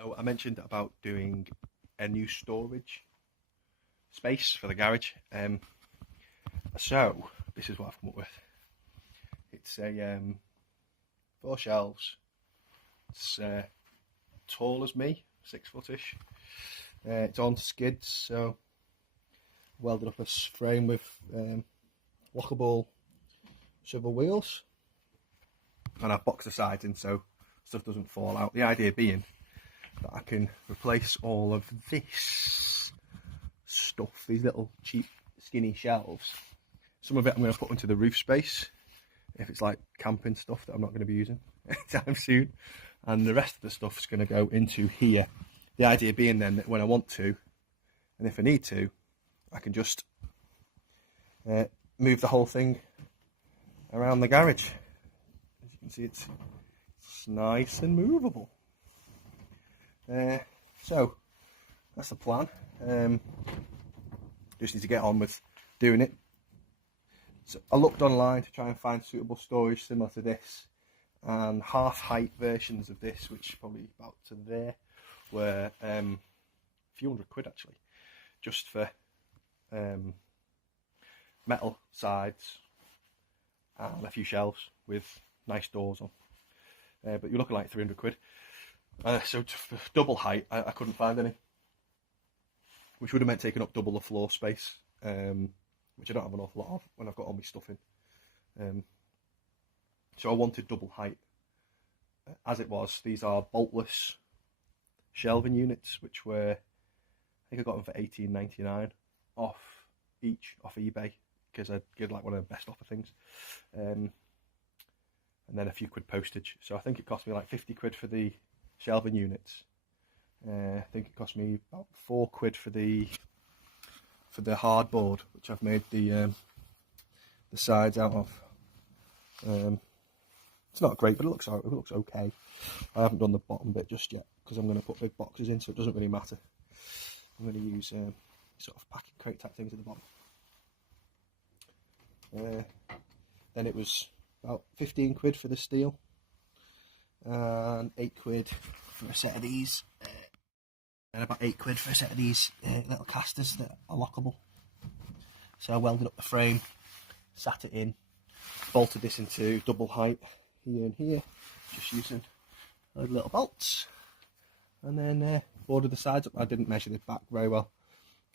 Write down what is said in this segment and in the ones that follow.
So I mentioned about doing a new storage space for the garage. So this is what I've come up with. It's a 4 shelves. It's tall as me, 6 footish. It's on skids, so welded up a frame with lockable swivel wheels, and I've boxed the sides in so stuff doesn't fall out. The idea being that I can replace all of this stuff, these little cheap skinny shelves. Some of it I'm going to put into the roof space if it's like camping stuff that I'm not going to be using anytime soon, and the rest of the stuff is going to go into here. The idea being then that when I want to, and if I need to, I can just move the whole thing around the garage. As you can see, it's nice and movable. So that's the plan. Just need to get on with doing it. So I looked online to try and find suitable storage similar to this, and half height versions of this, which probably about to there, were a few £100 actually, just for metal sides and a few shelves with nice doors on. But you're looking like £300. So for double height, I couldn't find any, which would have meant taking up double the floor space, which I don't have an awful lot of when I've got all my stuff in. So I wanted double height. As it was, these are boltless shelving units, which were, I think I got them for $18.99 off eBay, because I did like one of the best offer things. And then a few quid postage. So I think it cost me like £50 for the shelving units. I think it cost me about £4 for the hardboard, which I've made the sides out of. It's not great, but it looks okay. I haven't done the bottom bit just yet because I'm going to put big boxes in, so it doesn't really matter. I'm going to use sort of packing crate type things at the bottom. Then it was about £15 for the steel, and £8 for a set of these, and about £8 for a set of these little casters that are lockable. So I welded up the frame, sat it in, bolted this into double height here and here, just using little bolts, and then boarded the sides up. I didn't measure the back very well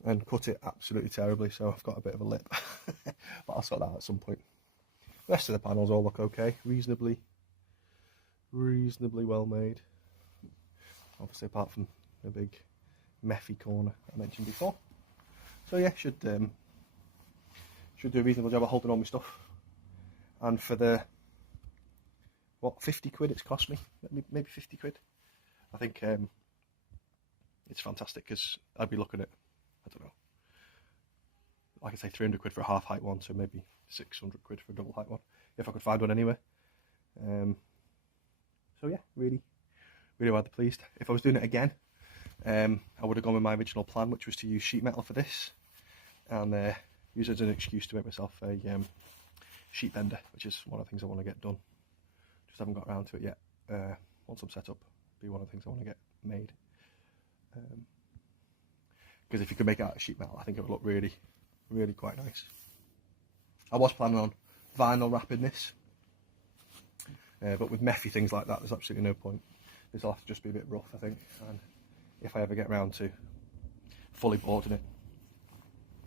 and cut it absolutely terribly, so I've got a bit of a lip, but I'll sort that out at some point. The rest of the panels all look okay, reasonably well made, obviously apart from the big messy corner I mentioned before. So yeah, should do a reasonable job of holding all my stuff. And for the £50 it's cost me, maybe £50, I think it's fantastic, because I'd be looking at, I don't know, like I say, £300 for a half height one, so maybe £600 for a double height one, if I could find one anywhere. So yeah, really rather pleased. If I was doing it again, I would have gone with my original plan, which was to use sheet metal for this, and use it as an excuse to make myself a sheet bender, which is one of the things I want to get done. Just haven't got around to it yet. Once I'm set up, it'll be one of the things I want to get made. Because if you could make it out of sheet metal, I think it would look really quite nice. I was planning on vinyl wrapping this, but with messy things like that, there's absolutely no point. This will have to just be a bit rough, I think, and if I ever get around to fully boarding it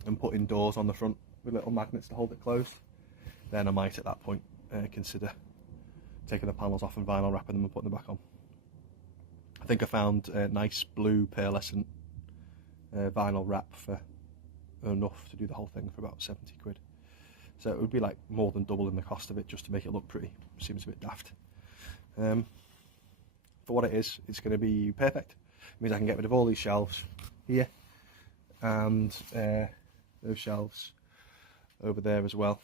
and putting doors on the front with little magnets to hold it closed, then I might at that point consider taking the panels off and vinyl wrapping them and putting them back on. I think I found a nice blue pearlescent vinyl wrap for enough to do the whole thing for about £70. So it would be like more than double in the cost of it just to make it look pretty. Seems a bit daft. For what it is, it's going to be perfect. It means I can get rid of all these shelves here, and those shelves over there as well,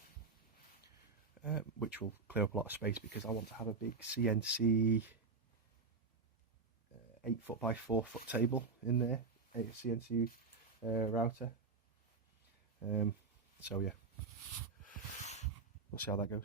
which will clear up a lot of space, because I want to have a big CNC 8 by 4 foot table in there, a CNC router. So yeah, we'll see how that goes.